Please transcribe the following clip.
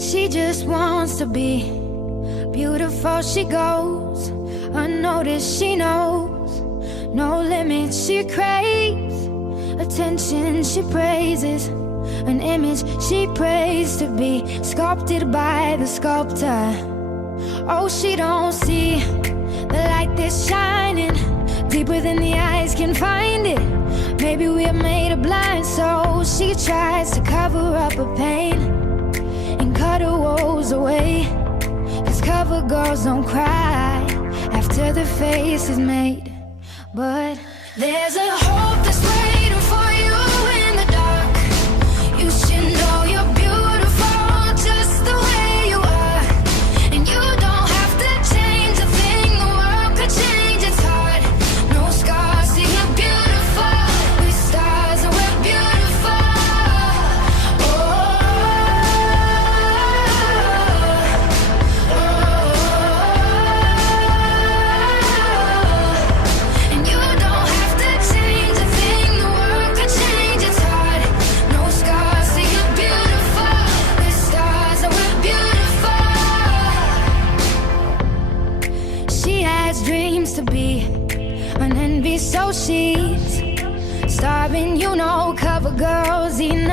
She just wants to be beautiful. She goes unnoticed. She knows no limits. She craves attention. She praises an image she prays to be sculpted by the sculptor. Oh, she don't see the light that's shining deeper than the eyes can find it. Maybe we're made of blind, so she tries to cover up her pain and cut her woes away. 'Cause cover girls don't cry after the face is made. But there's a hope that's waiting for you in the dark. You should know you're beautiful just the way you are. And you don't have to change a thing, the world could change its heart. No scars, see you're beautiful. We're stars and we're beautiful. And you don't have to change a thing, the world could change its heart. No scars, see you're beautiful. We're stars and we're beautiful. She has dreams to be an envy, so she's starving, you know. Cover girls eating